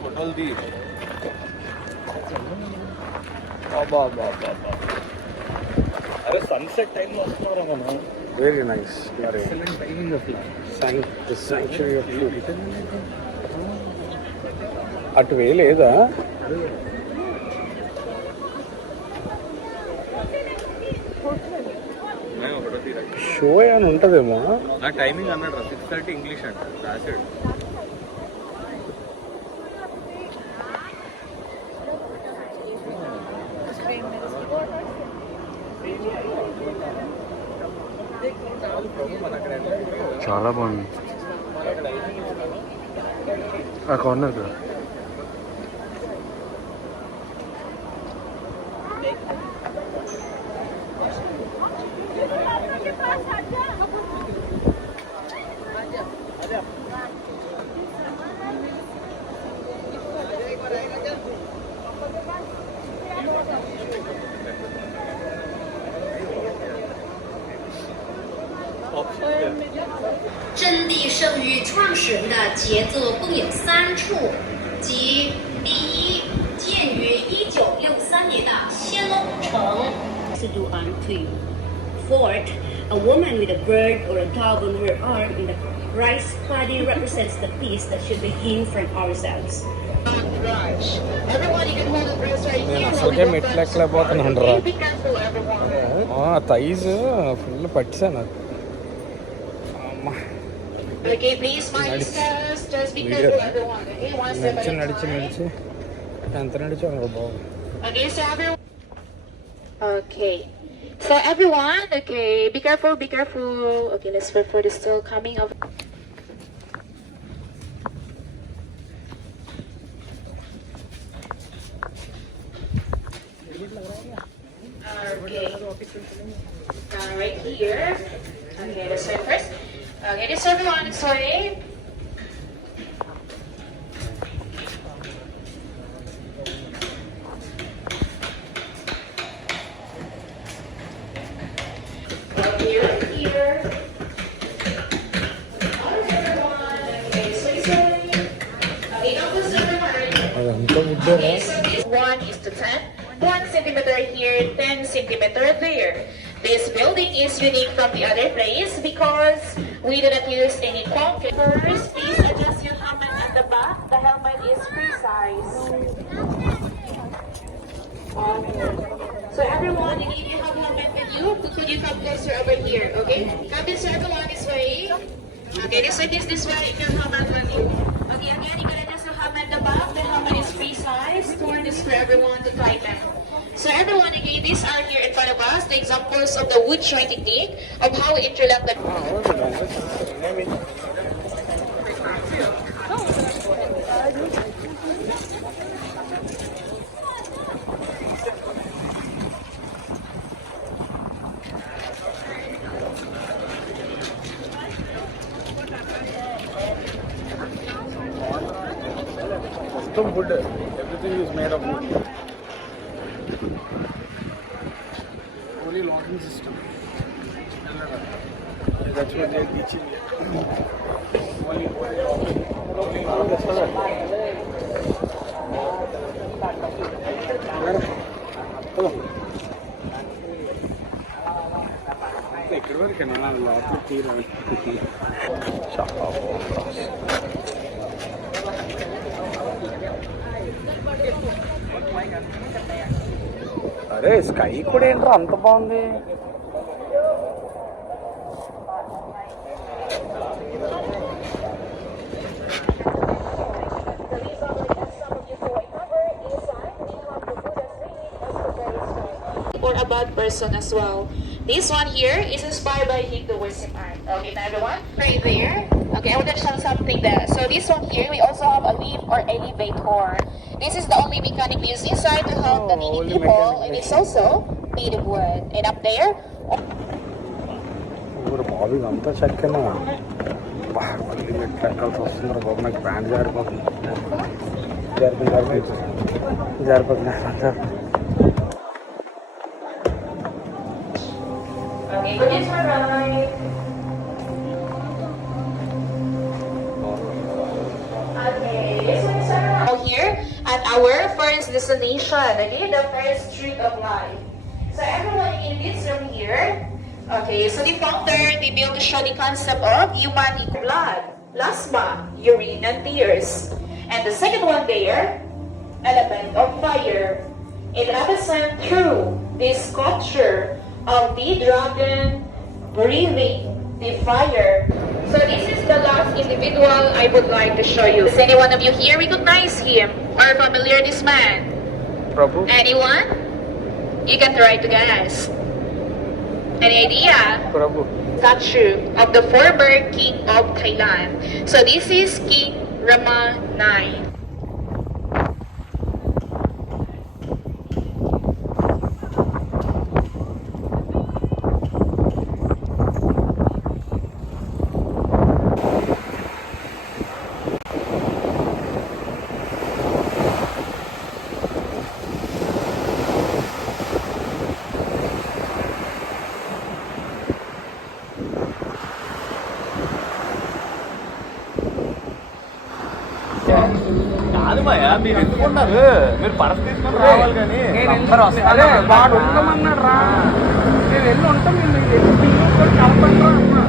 ఫోటోలు అరే సన్సెట్ టైంలో వస్తున్నారా మనం. Very nice. టైమింగ్ అటు వేయలేదా? షో అని ఉంటుందేమో. టైమింగ్ అన్నాడు 6:30 ఇంగ్లీష్ అంట రాశాడు. చాలా బాగుంది ఆ corner కదా.真谛圣域创始人的杰作共有3处，即第一，建于1963年的仙龙城 to unto you. Fourth, a woman with a bird or a dove on her arm in the Christ's body represents the peace that should begin from ourselves. నేను అసలుకే మెట్లు ఎక్కలేకపోతున్నాను రా. థైజ్ ఫుల్ పట్టిసా నాకు. Okay, please mind stairs. Just be careful, everyone. Okay, one step at a time. నడిచి ఎంత నడిచాను బాబు. Okay, so everyone. Okay, so everyone. Okay, be careful, be careful. Okay, let's wait for the still coming of. Okay, right here. Okay, let's wait first. Okay, this everyone is way. Here. Okay, so it's ready. Okay, now this everyone. Okay, so this 1:10. 1 centimeter here, 10 centimeter there. This building is unique from the other place because we do not use any concrete. First, please adjust your helmet at the back. The helmet is free size. So everyone, if you have helmet with you, could you come closer over here, okay? Come this circle on this way. Okay, this way, if your helmet with you. Okay, again, you can adjust your helmet at the back. The helmet is free size. Turn this for everyone to tighten. So everyone, again, these are here in front of us, the examples of the wood shine technique of how we interlock the... Wood. Everything is made of wood. Only locking system. That's what they're teaching you. Only ఎక్కడి వరకు లోపల తీరా చాలా అరే sky కూడా ఏంట్రా అంత బాగుంది. Or a bad person as well. This one here is inspired by Hinduism art. Okay, now everyone, right there. Okay, I want to show something there. So this one here, we also have a lift or elevator. This is the only mechanism used inside to help the needy people, and it's also made of wood. And up there, Bobby అంతా చక్కగా మళ్ళీ ఎట్లా ఎక్కాల్సి వస్తున్నారు బాబు. నాకు pant జారిపోతుంది జారిపోతుంది. okay, good news for right. Okay, this one our first destination, okay, the first street of life. So everyone in this room here, okay, so the founder, they built to show the concept of human blood, plasma, urine, and tears. And the second one there, element of fire. It represents through this sculpture of the dragon breathing the fire. So this is the last individual I would like to show you. Does any one of you here recognize him or familiar this man? Prabhu. Anyone? You can try to guess. Any idea? Prabhu. Statue of the former king of Thailand. So this is King Rama IX. కాదు మాయా, మీరు ఎందుకున్నారు? మీరు పరస్ తీసుకొని రావాలి కానీ వాడు ఉండమన్నాడు రా, నేను వెళ్ళి ఉంటాం, కలపండి రా అన్నా.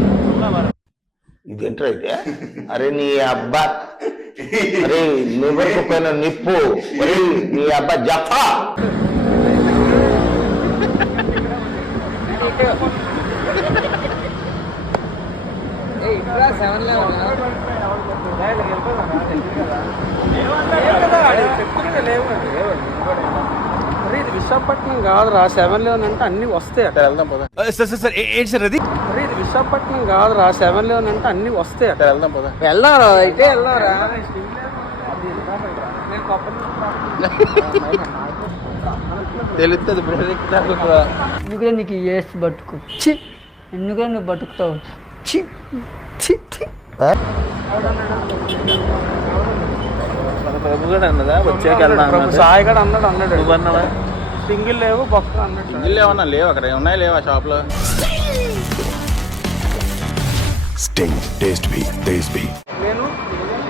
ఇదేంట్రా అయితే? అరే నీ అబ్బా, అరే నివరకు పైన నిప్పు, అరే నీ అబ్బా జఫా. ఇది విశాఖపట్నం కాదురా, 7-Eleven అంటే అన్ని వస్తాయి అట. వెళ్దాం పద. సార్ ఏంటి సార్ అది? ఇది విశాఖపట్నం కాదురా, 7-Eleven అంటే అన్ని వస్తాయి అట. వెళ్దాం పద. వెళ్దాంరా, అయితే వెళ్దాంరా. తెలుస్తుంది ఎందుకంటే నీకు వేసి బతుకు చి, ఎందుకంటే నువ్వు బతుకుతావు చి చి చి. ప్రభు కూడా అన్నదా వచ్చాక సాయి కూడా అన్నాడు నువ్వు అన్నావా? సింగిల్ లేవు బొక్క అన్నట్టు. ఇల్లు ఏమన్నా లేవు అక్కడ, ఉన్నాయి లేవా షాప్ లో? Sting, taste भी, taste भी. నేను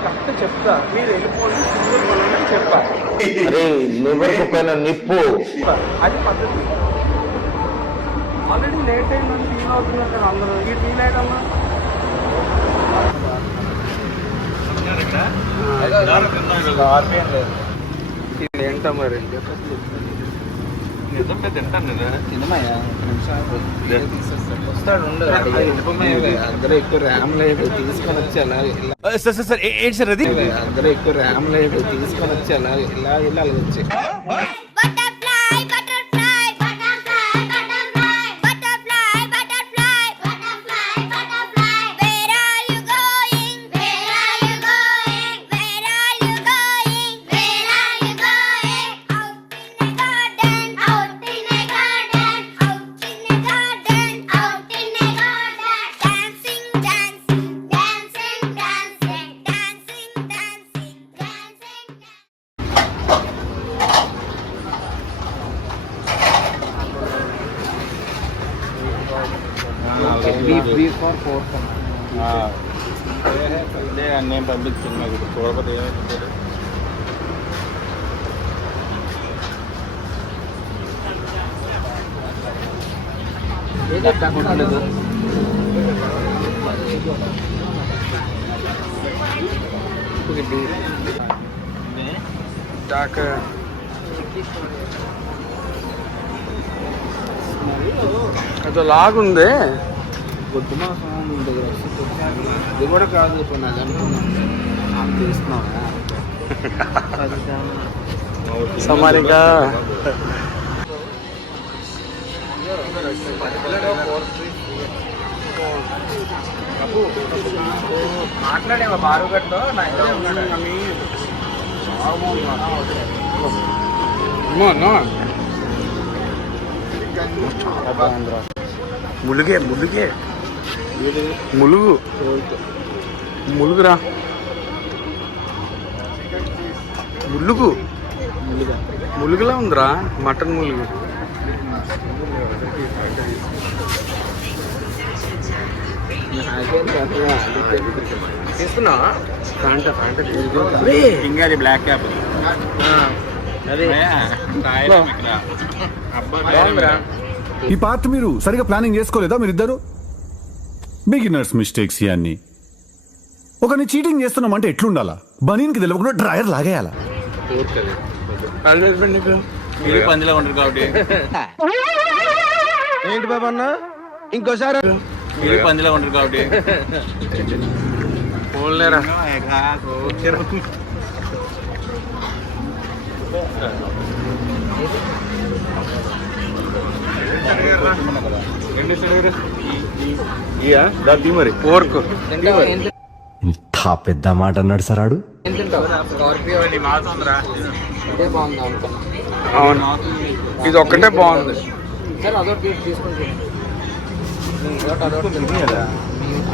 కరెక్ట్ చెప్తా, మీరు వెళ్ళిపోయి సింగిల్ కొనండి చెప్పా. అరే నివరకు పైన నిప్పు. అది పద్ధతి. ఆల్రెడీ లేట్ అయిందని ఫీల్ అవుతున్నారు కదా అందరూ. వీడు ఫీల్ అయ్యమ్మా. ఇది ఏంటో మరి నిజంగా తింటాను కదా. వస్తాడు అందరూ ఎక్కువ ర్యామ్ లేదు తీసుకొని వచ్చి అలా సార్ ఏంటి సార్ అది? అందరూ ఎక్కువ ర్యామ్ లేదు తీసుకొని వచ్చి అలా ఇలా ఇలా వచ్చి Butterfly, butterfly, butterfly, butterfly, butterfly, butterfly, butterfly, butterfly. Where are you going? Where are you going? Where are you going? Where are you going? Out in a garden, out in a garden, out in a garden, out in a garden. Dancing, dancing, dancing, dancing, dancing, dancing, dancing. నేను పంపించింది నాకు చూడకపోతే ఏమైతే. అది లాగుంది. పొద్దు మాసం దగ్గర వస్తే అది కూడా కాదు. ఇప్పుడు నాకు అనుకున్నాను తీస్తున్నావా సమారిగా మాట్లాడేవా బారుగడ్డో నా ఇద్దరే ఉన్నాడు. ములుగే ములుగే ములుగు ములుగురా ములుగు ములుగులా ఉందిరా, మటన్ ములుగు. తీసుకున్నా ఫ్యాంటా ఇంకా అది బ్లాక్ క్యాప్. ఈ పార్ట్ మీరు సరిగా ప్లానింగ్ చేసుకోలేదా మీరిద్దరు? బిగినర్స్ మిస్టేక్స్ ఇవన్నీ. ఒకరిని చీటింగ్ చేస్తున్నామంటే ఎట్లుండాలా? బనీన్కి తెలియకుండా డ్రాయర్ లాగేయాలా? పందిలో ఉంటారు కాబట్టి ఏంటి బాబు అన్న ఇంకోసారి పందిలో ఉంటారు కాబట్టి ఫోన్లేరా మరి పోర్క్ ఇంత పెద్ద మాట అన్నాడు సరాడు. అవును ఇది ఒక్కటే బాగుంది.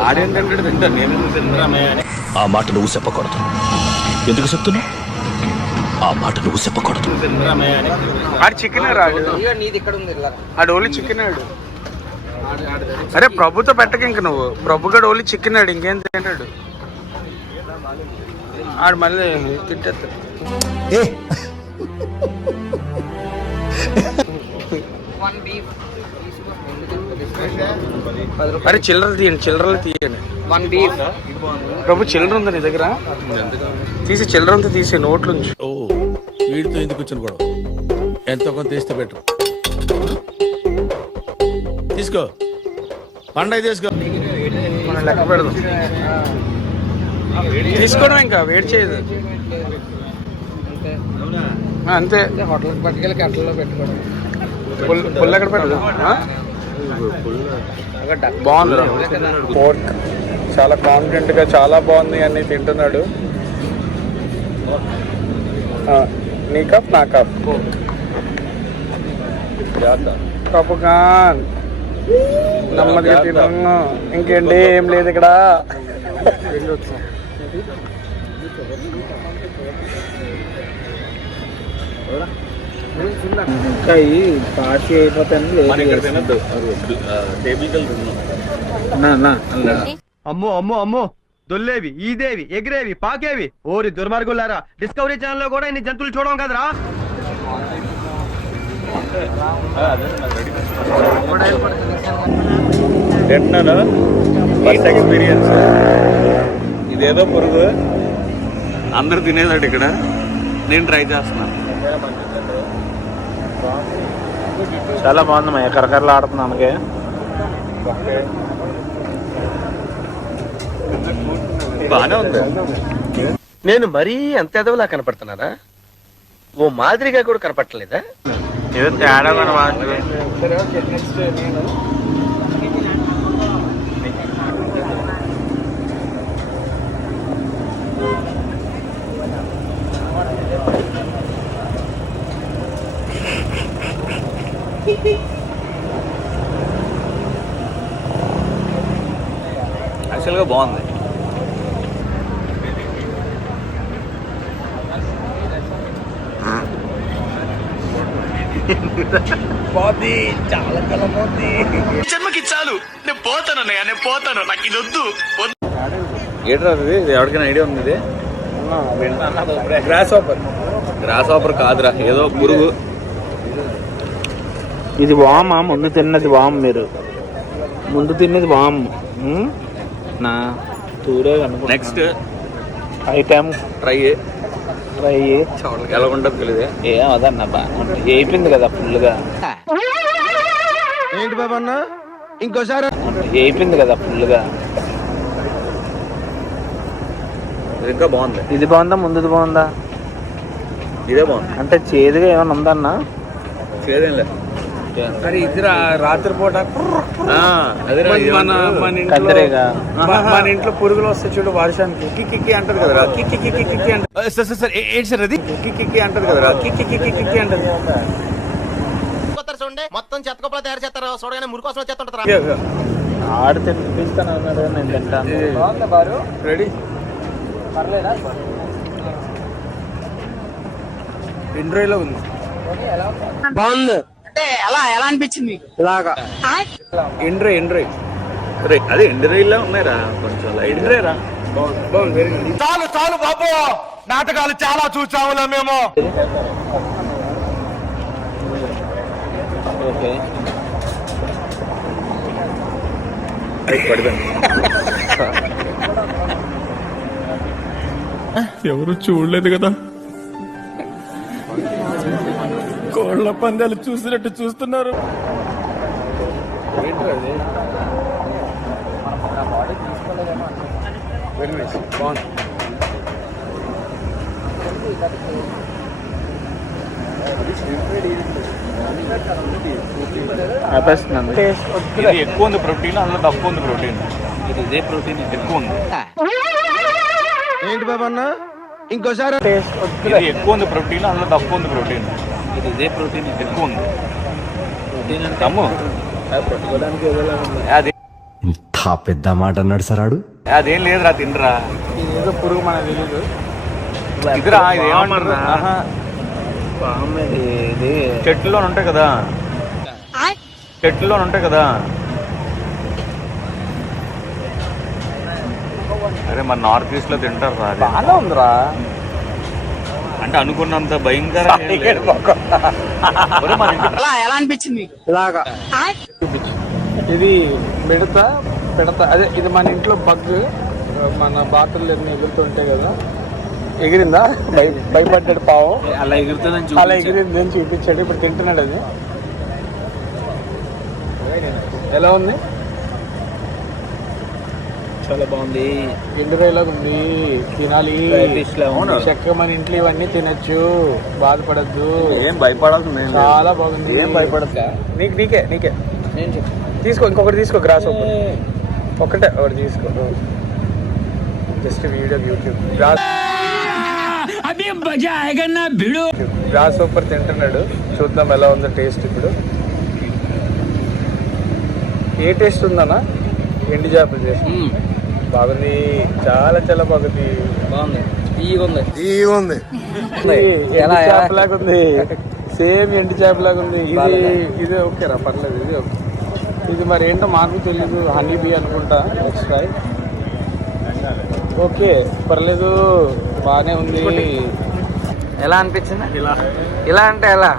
ఆడేంటంటే తింటా నేను తింటామే. ఆ మాట నువ్వు చెప్పకూడదు. ఎందుకు చెప్తున్నావు? ఆ మాట నువ్వు చెప్పకూడదు. ఆడు చికెన్ రాడు, ఆడు ఓన్లీ చికెన్ ఆడు. అరే ప్రభుతో పెట్టక ఇంక నువ్వు ప్రభుగాడు ఓన్లీ చికెన్ ఆడు, ఇంకేం తింటాడు ఆడు. మళ్ళీ తింటేస్తాడు. అరే చిల్లర తీయండి, చిల్లరలు తీయండి. ప్రభు చిల్లర ఉందా నీ దగ్గర? తీసి చిల్లర అంతా తీసే నోట్లు నుంచి. ఓ వీడితో ఎందుకు వచ్చిన గొడవ? ఎంతో కొంత తీస్తే బెటర్. తీసుకో పండగ తీసుకో. మనం లెక్క పెడదాం. తీసుకోవడం ఇంకా వెయిట్ చేయదు అంతే. హోటల్కి పట్టుకెళ్ళి కట్టలో పెట్టుకోవడం. పుల్ ఎక్కడ పెడదాం? బాగుంది పోర్క్, చాలా కాన్ఫిడెంట్ గా చాలా బాగుంది అని తింటున్నాడు. నీ కప్ నా కప్ కప్పుకాన్ నెమ్మదిగా తిన్నాను. ఇంకేంటి ఏం లేదు ఇక్కడ. ఇంకా ఈ పార్టీ అయిపోతాను. అమ్మో అమ్మో అమ్మో, దొల్లేవి, ఈదేవి, ఎగిరేవి, పాకేవి, ఓరి దుర్మార్గులారా! డిస్కవరీ ఛానల్ లో కూడా ఇన్ని జంతువులు చూడడం కదరా? First experience. ఇదేదో పురుగు అందరు తినేదాడు ఇక్కడ, నేను ట్రై చేస్తున్నాను. చాలా బాగుందమ్మా, కరకరలు ఆడుతుంది మనకి. బాగానే ఉంది. నేను మరీ అంత ఎదవలా కనపడుతున్నారా? ఓ మాదిరిగా కూడా కనపడలేదా? ఏదో తేడా కూడా. యాక్చువల్గా బాగుంది. పోద్ది, చాలా కల పోద్ది. జన్మకి చాలు, నేను పోతాను అన్నయ్య, నేను పోతాను, నాకు ఇది వద్దు. ఏట్రా ఇది? ఎవరికైనా ఐడియా ఉంది? ఇది గ్రాస్ ఆపర్. గ్రాస్ ఆపర్ కాదురా, ఏదో పురుగు. ఇది వామా? ముందు తిన్నది వామ్, మీరు ముందు తిన్నది వామ్. నా తూరే నెక్స్ట్ ఐటమ్ ట్రై ఫ్రై. ఎలా ఉండదు తెలియదు. ఏం అదన్నా అయిపోయింది కదా ఫుల్గా. ఏంటి బాబు అన్న ఇంకోసారి? అయిపోయింది కదా ఫుల్గా. ఇది ఇంకా బాగుంది. ఇది బాగుందా ముందుది బాగుందా? ఇదే బాగుంది. అంటే చేదుగా ఏమైనా ఉందన్నా? చేదేం లేదు. మరి ఇది రాత్రిపూట మన ఇంట్లో పురుగులు వస్తాయి చూడు వర్షానికి, కిక్కి అంటది కదరా, కిక్కి సార్ సార్ ఏంటి సార్ అది? కిక్కి అంటది కదరా, కిక్కి అంటది. మొత్తం చెత్తకోపలా తయారు చేస్తారు, చూడగానే మురికి కోసం వచ్చేస్తుంటారు. ఆడు తినిపిస్తాను అన్నాడు, నేను తింటాను. రెడీ ఇండ్రోలో ఉంది. బాగుంది అంటే ఎలా అనిపించింది మీకు? ఇలాగా ఇండ్రో అదే ఎండరీలా ఉన్నాయిరా, కొంచెం లైట్ ఇండ్రేరా. చాలు చాలు బాబు, నాటకాలు చాలా చూసాములా మేము. ఓకే. ఎవరు చూడలేదు కదా, కోళ్ళ పందాలు చూసినట్టు చూస్తున్నారు. ఏంటి అది? వెరీ నైస్, బాగుంది. ఇది ఎక్కువ ఉంది ప్రోటీన్, అందులో తక్కువ ఉంది ప్రోటీన్. ఇది ఇదే ప్రోటీన్ ఎక్కువ ఉంది. ఏంటి బాబా అన్న ఇంకోసారి ఇది ఎక్కువ ఉంది ప్రోటీన్, అందులో తక్కువ ఉంది ప్రోటీన్. ఇది ఇదే ప్రోటీన్ ఎక్కువ ఉంది. ప్రోటీన్ అంటే అమ్ము పట్టుకోవడానికి అది ఇంత పెద్ద మాట అన్నాడు సార్ ఆడు. అదేం లేదురా, తినరా. ఇదేదో పురుగు మనకు తెలియదు. ఇదిరా, ఇది ఏమన్నా ఇది చెట్లలో ఉంటాయి కదా, చెట్లలో ఉంటాయి కదా. అరే మన నార్త్ ఈస్ట్ లో తింటారు రా. బాగా ఉందిరా. అంటే అనుకున్నంత భయంకర ఎలా అనిపించింది? ఇలాగా ఇది పెడతా అదే ఇది మన ఇంట్లో బగ్. మన బాటిల్ ఎన్ని ఎగురుతుంటాయి కదా, ఎగిరిందా? భయపడ్డాడు పావం. అలా ఎగురుతుందని అలా ఎగిరింది అని చూపించాడు. ఇప్పుడు తింటున్నాడు అది. ఎలా ఉంది? చాలా బాగుంది. ఎండు రైలాగా ఉంది. తినాలి. చక్కగా మన ఇంట్లో ఇవన్నీ తినచ్చు. బాధపడద్దు. ఏం భయపడాల్సింది చాలా బాగుంది. ఏం భయపడద్దు. నీకే తీసుకో. ఇంకొకటి తీసుకో. గ్రాస్ ఒకటే ఒకటి తీసుకో. Just video YouTube. Grass super తింటున్నాడు. చూద్దాం ఎలా ఉందో టేస్ట్. ఇప్పుడు ఏ టేస్ట్ ఉందన్నా? ఎండి చేపలు చేసి బాగుంది. చాలా చాలా బాగుంది. చేపలాగా ఉంది. సేమ్ ఎండి చేపలాగా ఉంది. ఇది ఓకేరా, పర్లేదు. ఇది ఓకే. ఇది మరి ఏంటో మాకు తెలీదు. హనీ బీ అనుకుంటా. Next try. ఓకే, పర్లేదు, బాగానే ఉంది. ఎలా అనిపించింది? ఇలా అంటే ఎలా?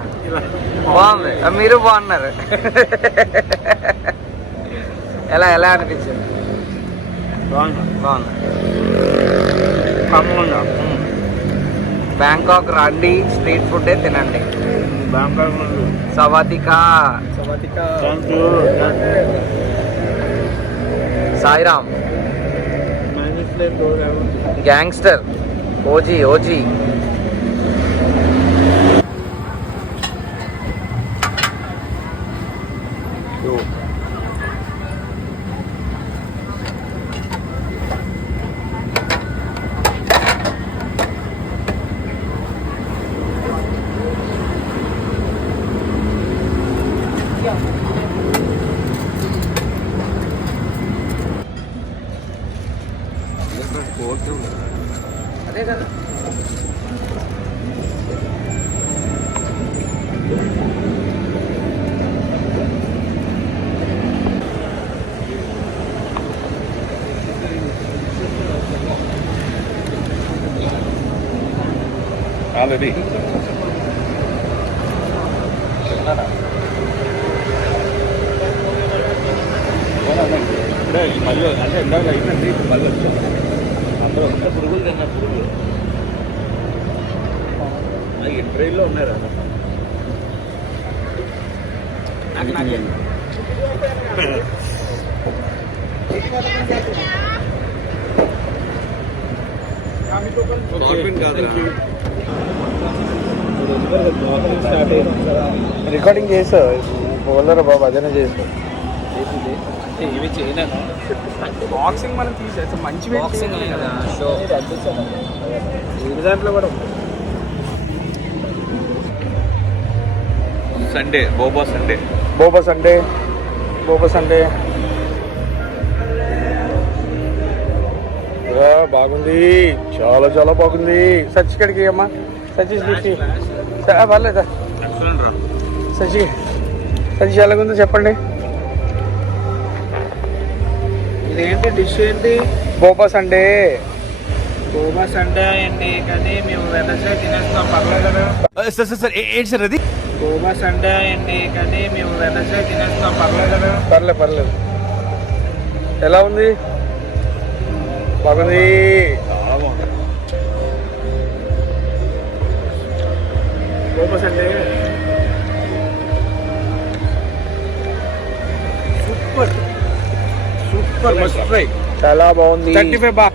బాగుంది. మీరు బాగున్నారు. ఎలా అనిపించింది? బాగుంది. బ్యాంకాక్ రండి, స్ట్రీట్ ఫుడ్ తినండి. సవాతికా సాయిరామ్ గ్యాంగ్స్టర్ ఓజీ. అదే కదా. ఆల్రెడీ మళ్ళీ అంటే ఎండాక అయిపోయింది. మళ్ళీ వచ్చాను. అందరూ ఒకటే పురుగులు తిన్న పురుగులు అది ట్రైన్లో ఉన్నారా? రికార్డింగ్ చేసావు పోలరా బాబు? అదేనా చేసావు? ఇవి చేయలేను. బాక్సింగ్ మనం తీసేస్తాం. మంచి దాంట్లో కూడా సండే బోబా సండే బాగుంది. చాలా చాలా బాగుంది. సచ్చికడికి అమ్మా. సచి పర్లేదా? సచి ఎలాగుందో చెప్పండి. ఇదేంటి డిష్ ఏంటి? బోబా సండే గోవా సండే అయింది కానీ మేము వెనస్డే తినేస్తున్నాం, పర్లేదు కదా? సార్ సార్ సార్ ఏంటి సార్ అది? గోవా సండే అయింది కానీ మేము వెనస్డే తినేస్తున్నాం, పర్లేదు కదా? పర్లేదు. ఎలా ఉంది? బాగుంది. Goa Sunday super must try. చాలా బాగుంది. 35 బాగా